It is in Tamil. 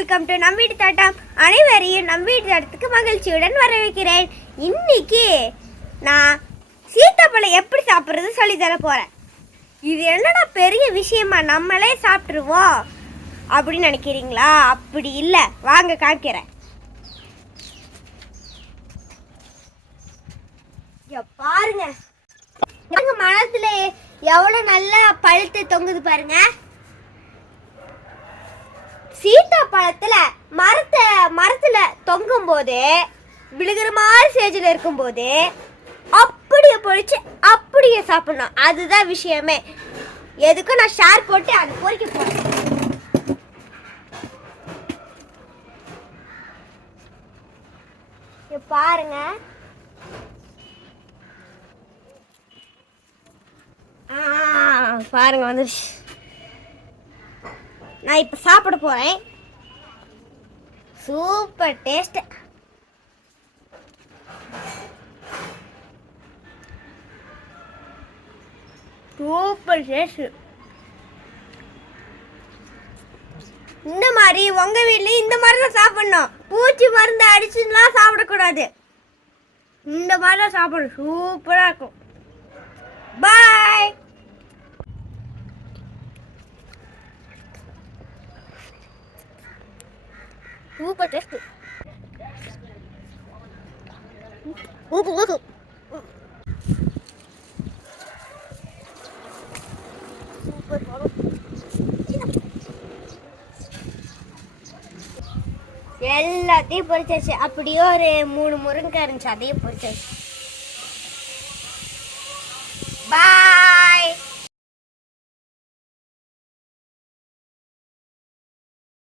வெல்கம் டு நம் வீட்டு தோட்டம் அனைவரையும் நம் வீட்டு தோட்டத்துக்கு மகிழ்ச்சியுடன் வரவேற்கிறேன். இன்னைக்கு நான் சீத்தாப்பழம் எப்படி சாப்பிட்றது சொல்லி தர போகிறேன் இது என்னடா பெரிய விஷயமா? நம்மளே சாப்பிட்ருவோம் அப்படின்னு நினைக்கிறீங்களா? அப்படி இல்லை. வாங்க காமிக்கிறேன். பாருங்க. மரத்துல எவ்வளோ நல்லா பழுத்து தொங்குது பாருங்க. சீதா பழத்துல மரத்தை மரத்துல தொங்கும் போது விழுகிற மாதிரி ஸ்டேஜில் இருக்கும்போது அப்படியே பொழிச்சு அப்படியே சாப்பிடணும். அதுதான் விஷயமே. எதுக்கும் நான் ஷேர் போட்டு அது பொறிக்க போறேன். பாருங்க. பாருங்க வந்துருச்சு. நான் இப்போ சாப்பிட போகிறேன் சூப்பர் டேஸ்ட். Super taste. இந்த மாதிரி உங்க வீட்லயும் இந்த மாதிரி தான் சாப்பிடணும். பூச்சி மருந்து அடிச்சுலாம் சாப்பிடக்கூடாது. இந்த மாதிரி தான் சாப்பிடணும். சூப்பராக இருக்கும். சூப்பர் டேஸ்ட் ஊக்கு ஊக்கு சூப்பர் எல்லாத்தையும் பொரிச்சாச்சு அப்படியே ஒரு மூணு முருங்கை இருந்துச்சு. அதையும் பொறிச்சாச்சு.